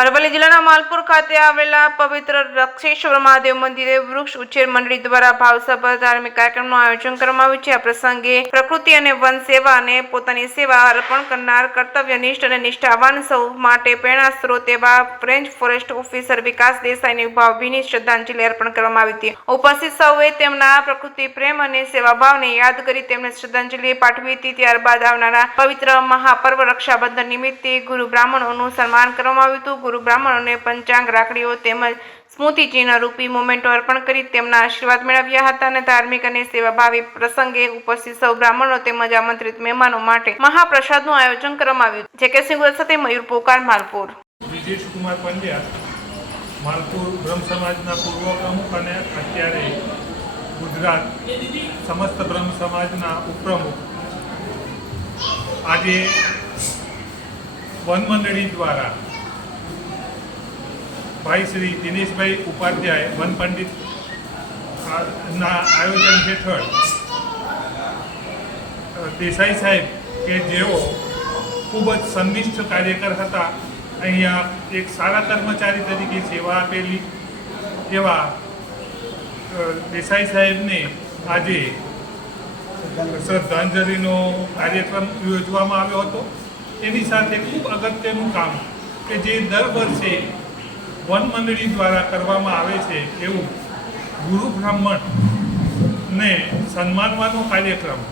અરવલ્લી જિલ્લાના માલપુર ખાતે આવેલા પવિત્ર રક્ષેશ્વર મહાદેવ મંદિરે વૃક્ષ ઉછેર મંડળી દ્વારા ભાવસભર ધાર્મિક કાર્યક્રમનું આયોજન કરવામાં આવ્યું છે। આ પ્રસંગે પ્રકૃતિ અને વન સેવા અને પોતાની સેવા અર્પણ કરનાર કર્તવ્યનિષ્ઠ અને નિષ્ઠાવાન સૌ માટે પ્રેરણા સ્ત્રોત એવા રેન્જ ફોરેસ્ટ ઓફિસર વિકાસ દેસાઈને ભાવભીની શ્રદ્ધાંજલિ અર્પણ કરવામાં આવી હતી। ઉપસ્થિત સૌએ તેમના પ્રકૃતિ પ્રેમ અને સેવાભાવને યાદ કરી તેમને શ્રદ્ધાંજલિ પાઠવી હતી। ત્યારબાદ આવનારા પવિત્ર મહાપર્વ રક્ષાબંધન નિમિત્તે ગુરુ બ્રાહ્મણોનું સન્માન કરવામાં આવ્યું હતું। ગુરુ બ્રાહ્મણોને પંચાંગ રાખડીઓ તેમજ સ્મૃતિ ચિહ્ન રૂપી મોમેન્ટો અર્પણ કરી તેમના આશીર્વાદ મેળવ્યા હતા અને ધાર્મિક અને સેવાભાવી પ્રસંગે ઉપસ્થિત સૌ બ્રાહ્મણો તેમજ આમંત્રિત મહેમાનો માટે મહાપ્રસાદનું આયોજન કરવામાં આવ્યું। જે.કે. સિંહ સાથે મયુર પોકાર, માલપુર। વિજેશ કુમાર પંડ્યા, માલપુર બ્રહ્મ સમાજના પૂર્વ પ્રમુખ અને અત્યારે ગુજરાત સમસ્ત બ્રહ્મ સમાજના ઉપપ્રમુખ। આજે વન મંડળી દ્વારા ભાઈ શ્રી દિનેશભાઈ ઉપાધ્યાય વન પંડિત ના આયોજન હેઠળ દેસાઈ સાહેબ કે જેઓ ખૂબ જ સંનિષ્ઠ કાર્યકર હતા, અહીંયા એક સારા કર્મચારી તરીકે સેવા આપેલી એવા દેસાઈ સાહેબને આજે શ્રદ્ધાંજલિનો કાર્યક્રમ યોજવામાં આવ્યો હતો। એની સાથે ખૂબ અગત્યનું કામ કે જે દર વર્ષે વન મંડળી દ્વારા કરવામાં આવે છે એવું ગુરુ બ્રાહ્મણને સન્માનવાનો કાર્યક્રમ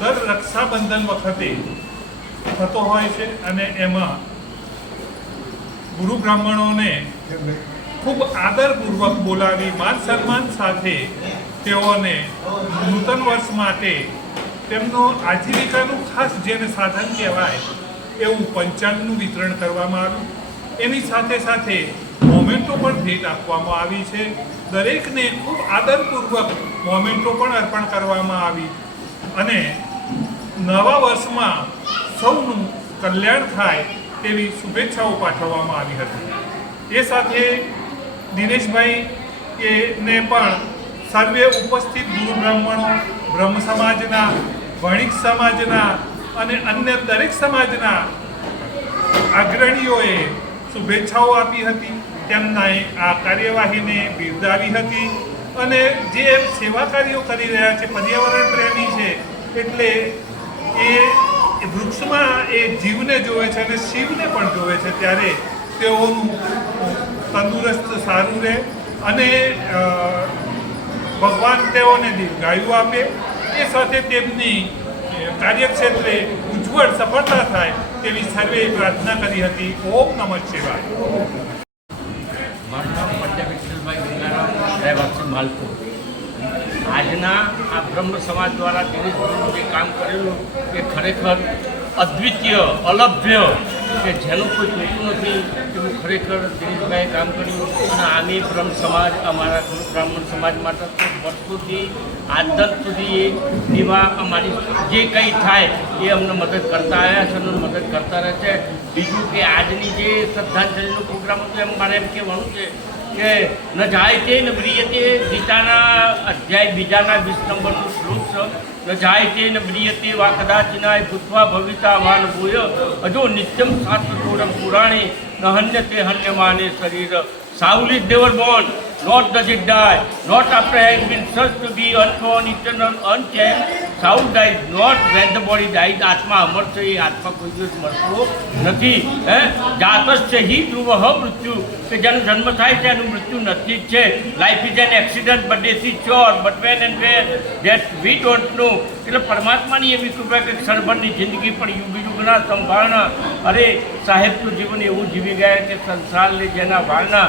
દર રક્ષાબંધન વખતે થતો હોય છે અને એમાં ગુરુ બ્રાહ્મણોને ખૂબ આદરપૂર્વક બોલાવી માન સન્માન સાથે તેઓને નૂતન વર્ષ માટે તેમનો આજીવિકાનું ખાસ જેને સાધન કહેવાય એવું પંચાંગનું વિતરણ કરવામાં આવ્યું। એની સાથે સાથે મોમેન્ટો પણ ભેટ આપવામાં આવી છે। દરેકને ખૂબ આદરપૂર્વક મોમેન્ટો પણ અર્પણ કરવામાં આવી અને નવા વર્ષમાં સૌનું કલ્યાણ થાય તેવી શુભેચ્છાઓ પાઠવવામાં આવી હતી। એ સાથે દિનેશભાઈને પણ સર્વે ઉપસ્થિત ગુરુ બ્રાહ્મણો, બ્રહ્મ સમાજના, વણિક સમાજના અને અન્ય દરેક સમાજના અગ્રણીઓએ શુભેચ્છાઓ આપી હતી। તેમના આ કાર્યવાહીને બિરદાવી હતી અને જે સેવા કાર્યો કરી રહ્યા છે, પર્યાવરણ પ્રેમી છે, એટલે એ વૃક્ષમાં એ જીવને જોવે છે અને શિવને પણ જોવે છે, ત્યારે તેઓનું તંદુરસ્ત સારું રહે અને ભગવાન તેઓને દીર્ઘાયુ આપે। એ સાથે તેમની કાર્યક્ષેત્રે ઉજ્જવળ સફળતા થાય તેવી સર્વે પ્રાર્થના કરી હતી। ઓમ નમઃ શિવાય। મારું નામ પંડ્યા વિઠ્ઠલભાઈ ગંગારામ, રહેવાસી માલપુર। આજના આ બ્રહ્મ સમાજ દ્વારા દિનેશભાઈનું જે કામ કરેલું એ ખરેખર અદ્વિતીય, અલભ્ય, કે જેનું કોઈ જોતું નથી એવું ખરેખર દિનેશભાઈએ કામ કર્યું અને આમે બ્રહ્મ સમાજ અમારા ગુરુ બ્રાહ્મણ સમાજ માટે ખૂબ વર્ષોથી આદત સુધી એવા અમારી જે કંઈ થાય એ અમને મદદ કરતા આવ્યા છે અને મદદ કરતા રહે છે। બીજું કે આજની જે શ્રદ્ધાંજલિનો પ્રોગ્રામ હતો એમ મારે એમ કહેવાનું છે કે ન જાય તે ન બ્રિયતે, ગીતાના અધ્યાય 2ના 20 નંબરનું શ્લોક છે। ન જાય તે ન બ્રિયતે વા કદાચિનાય ભૂત્વા ભવિતા વાન ભૂય અજો નિત્યમ શાસ્ત્રોડમ પુરાણે ન હન્યતે હન્યમાને શરીર। Saul is never born, not does it die, not after having been searched to be unborn, eternal, unchanged. Saul dies not when the body dies. આત્મા અમર છે, એ આત્મા કોઈ દિવસ મરતો નથી। જાતસ્ય હિ ધ્રુવ મૃત્યુ, કે જેનો જન્મ થાય છે એનું મૃત્યુ નક્કી જ છે। Life is an accident but death is sure, but when and where that we don't know. એટલે પરમાત્માની એવી કૃપા કે ક્ષણભરની જિંદગી પણ યુગ યુગના સંભાળના। અરે સાહેબનું જીવન એવું જીવી ગયા કે સંસારને જેના વાળના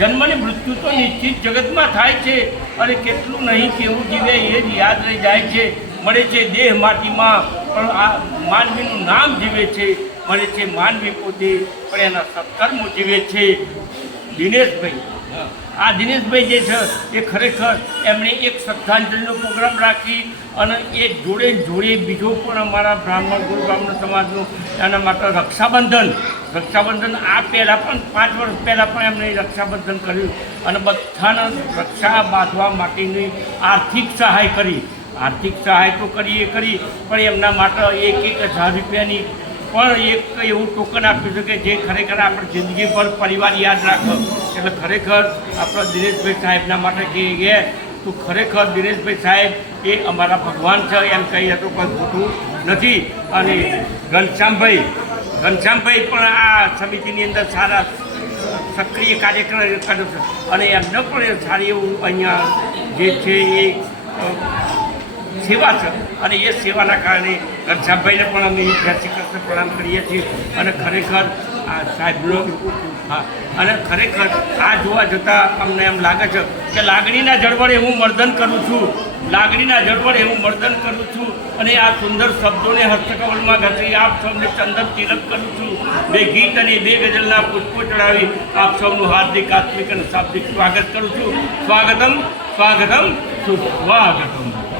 જન્મની મૃત્યુ તો નિશ્ચિત જગતમાં થાય છે અને કેટલું નહીં કેવું જીવે એ જ યાદ રહી જાય છે। મળે છે દેહ માટીમાં પણ આ માનવીનું નામ જીવે છે, મળે છે માનવી પોતે પણ એના સત્કર્મો જીવે છે। દિનેશભાઈ, આ દિનેશભાઈ જે છે એ ખરેખર એમણે એક શ્રદ્ધાંજલિનો પ્રોગ્રામ રાખી અને એ જોડે જોડે બીજો પણ અમારા બ્રાહ્મણ ગુરુ બ્રાહ્મણ સમાજનું એના માટે રક્ષાબંધન આ પહેલાં પણ 5 વર્ષ પહેલાં પણ એમણે રક્ષાબંધન કર્યું અને બધાને રક્ષા બાંધવા માટેની આર્થિક સહાય કરી। આર્થિક સહાય તો કરી પણ એમના માટે 1,000 રૂપિયાની પણ એક એવું ટોકન આપ્યું છે કે જે ખરેખર આપણે જિંદગીભર પરિવાર યાદ રાખો. એટલે ખરેખર આપણા દિનેશભાઈ સાહેબના માટે કે ગયા તો ખરેખર દિનેશભાઈ સાહેબ એ અમારા ભગવાન છે એમ કહીએ તો કોઈ ખોટું નથી. અને ઘનશ્યામભાઈ પણ આ સમિતિની અંદર સારા સક્રિય કાર્યક્રમ કર્યો છે અને એમને પણ સારી એવું અહીંયા જે છે એ સેવા છે અને એ સેવાના કારણે ઘનશ્યામભાઈને પણ અમે જય શ્રી કૃષ્ણ પ્રણામ કરીએ છીએ. અને ખરેખર આ સાહેબનો હા અને ખરેખર આ જોવા જતાં અમને એમ લાગે છે કે લાગણીના જળવળે હું મર્દન કરું છું, લાગણીના જળવળે હું મર્દન કરું છું અને આ સુંદર શબ્દોને હસ્તકમળમાં ઘસી આપ સૌને ચંદન તિલક કરું છું. બે ગીત અને બે ગઝલના પુષ્પો ચડાવી આપ સૌનું હાર્દિક આત્મિક અને શાબ્દિક સ્વાગત કરું છું. સ્વાગતમ સ્વાગતમ સુસ્વાગતમ.